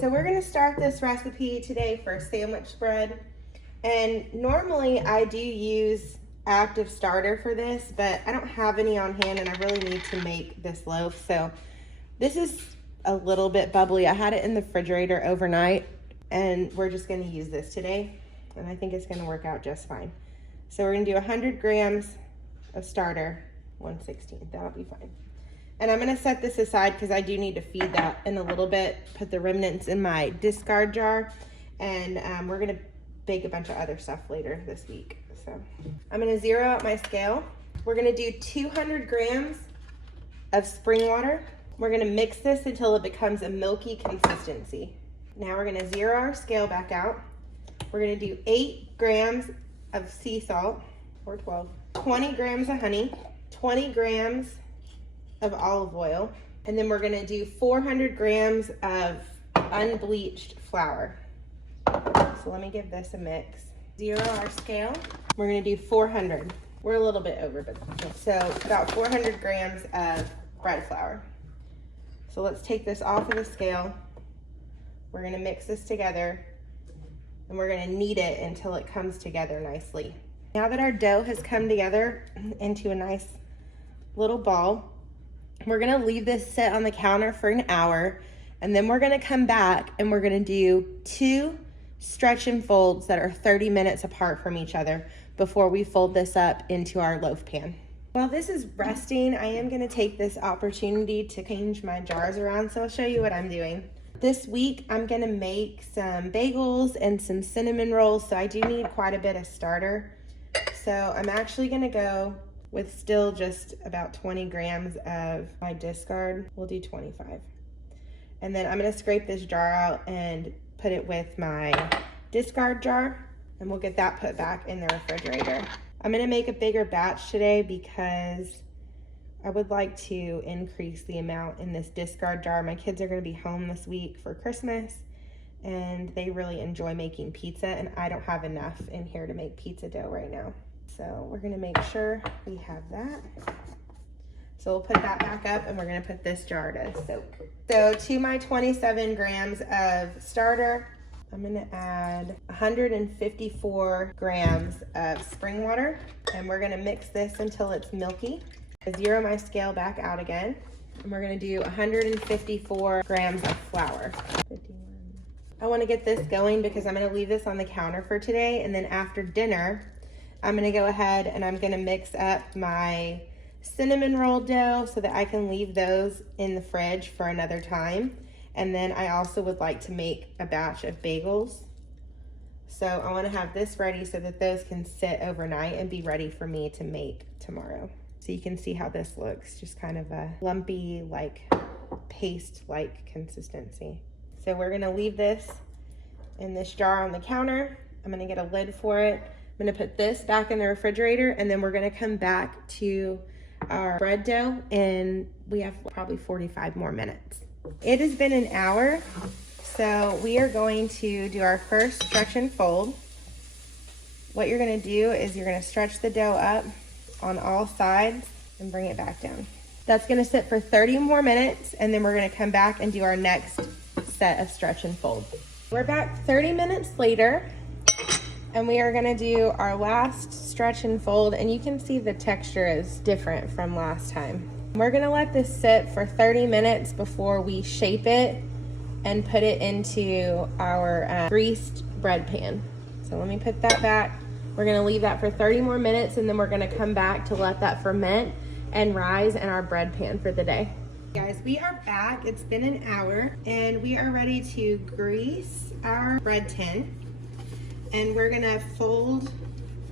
So we're gonna start this recipe today for sandwich bread. And normally I do use active starter for this, but I don't have any on hand and I really need to make this loaf. So this is a little bit bubbly. I had it in the refrigerator overnight and we're just gonna use this today. And I think it's gonna work out just fine. So we're gonna do 100 grams of starter, 1/16, that'll be fine. And I'm gonna set this aside because I do need to feed that in a little bit, put the remnants in my discard jar, and we're gonna bake a bunch of other stuff later this week. So I'm gonna zero out my scale. We're gonna do 200 grams of spring water. We're gonna mix this until it becomes a milky consistency. Now we're gonna zero our scale back out. We're gonna do 8 grams of sea salt, or 12, 20 grams of honey, 20 grams of olive oil, and then we're gonna do 400 grams of unbleached flour. So let me give this a mix. Zero our scale. We're gonna do 400. We're a little bit over, but so about 400 grams of bread flour. So let's take this off of the scale. We're gonna mix this together and we're gonna knead it until it comes together nicely. Now that our dough has come together into a nice little ball, we're gonna leave this sit on the counter for an hour, and then we're gonna come back and we're gonna do 2 stretch and folds that are 30 minutes apart from each other before we fold this up into our loaf pan. While this is resting, I am gonna take this opportunity to change my jars around, so I'll show you what I'm doing. This week, I'm gonna make some bagels and some cinnamon rolls, so I do need quite a bit of starter. So I'm actually gonna go with still just about 20 grams of my discard. We'll do 25. And then I'm gonna scrape this jar out and put it with my discard jar, and we'll get that put back in the refrigerator. I'm gonna make a bigger batch today because I would like to increase the amount in this discard jar. My kids are gonna be home this week for Christmas, and they really enjoy making pizza, and I don't have enough in here to make pizza dough right now. So we're gonna make sure we have that. So we'll put that back up and we're gonna put this jar to soak. So to my 27 grams of starter, I'm gonna add 154 grams of spring water, and we're gonna mix this until it's milky. Zero my scale back out again, and we're gonna do 154 grams of flour. I wanna get this going because I'm gonna leave this on the counter for today, and then after dinner, I'm gonna go ahead and I'm gonna mix up my cinnamon roll dough so that I can leave those in the fridge for another time. And then I also would like to make a batch of bagels. So I wanna have this ready so that those can sit overnight and be ready for me to make tomorrow. So you can see how this looks, just kind of a lumpy, like paste-like consistency. So we're gonna leave this in this jar on the counter. I'm gonna get a lid for it. I'm gonna put this back in the refrigerator, and then we're gonna come back to our bread dough, and we have probably 45 more minutes. It has been an hour, so we are going to do our first stretch and fold. What you're gonna do is you're gonna stretch the dough up on all sides and bring it back down. That's gonna sit for 30 more minutes, and then we're gonna come back and do our next set of stretch and fold. We're back 30 minutes later, and we are gonna do our last stretch and fold, and you can see the texture is different from last time. We're gonna let this sit for 30 minutes before we shape it and put it into our greased bread pan. So let me put that back. We're gonna leave that for 30 more minutes, and then we're gonna come back to let that ferment and rise in our bread pan for the day. Guys, we are back. It's been an hour, and we are ready to grease our bread tin. And we're gonna fold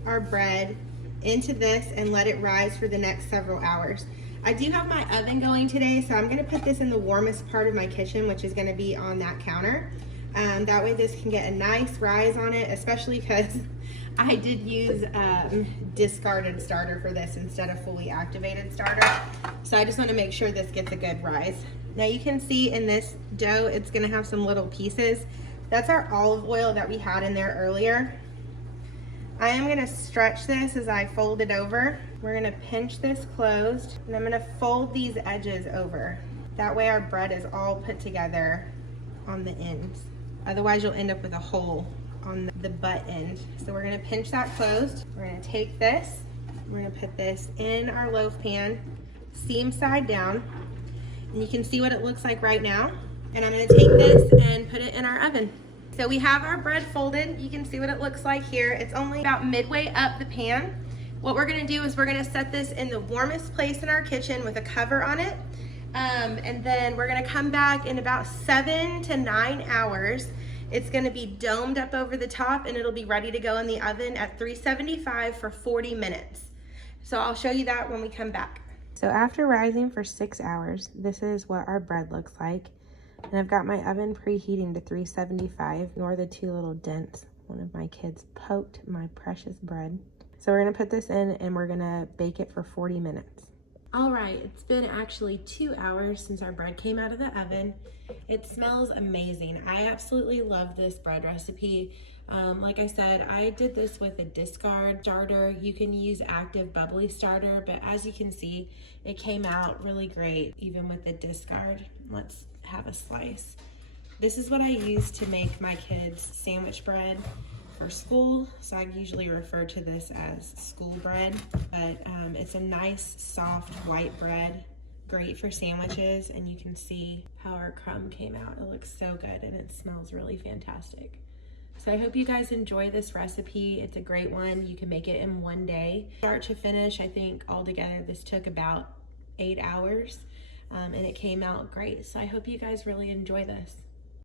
our bread into this and let it rise for the next several hours. I do have my oven going today, so I'm gonna put this in the warmest part of my kitchen, which is gonna be on that counter. That way this can get a nice rise on it, especially because I did use discarded starter for this instead of fully activated starter. So I just wanna make sure this gets a good rise. Now you can see in this dough, it's gonna have some little pieces. That's our olive oil that we had in there earlier. I am gonna stretch this as I fold it over. We're gonna pinch this closed, and I'm gonna fold these edges over. That way our bread is all put together on the ends. Otherwise you'll end up with a hole on the butt end. So we're gonna pinch that closed. We're gonna take this, we're gonna put this in our loaf pan, seam side down, and you can see what it looks like right now. And I'm gonna take this and put it in our oven. So we have our bread folded. You can see what it looks like here. It's only about midway up the pan. What we're gonna do is we're gonna set this in the warmest place in our kitchen with a cover on it. And then we're gonna come back in about 7 to 9 hours. It's gonna be domed up over the top and it'll be ready to go in the oven at 375 for 40 minutes. So I'll show you that when we come back. So after rising for 6 hours, this is what our bread looks like. And I've got my oven preheating to 375. Ignore the 2 little dents. One of my kids poked my precious bread. So we're gonna put this in and we're gonna bake it for 40 minutes. All right, it's been actually 2 hours since our bread came out of the oven. It smells amazing. I absolutely love this bread recipe. Like I said, I did this with a discard starter. You can use active bubbly starter, but as you can see, it came out really great, even with the discard. Let's have a slice. This is what I use to make my kids sandwich bread for school. So I usually refer to this as school bread, but it's a nice, soft, white bread, great for sandwiches, and you can see how our crumb came out. It looks so good and it smells really fantastic. So I hope you guys enjoy this recipe. It's a great one. You can make it in one day. Start to finish, I think altogether this took about 8 hours, and it came out great. So I hope you guys really enjoy this.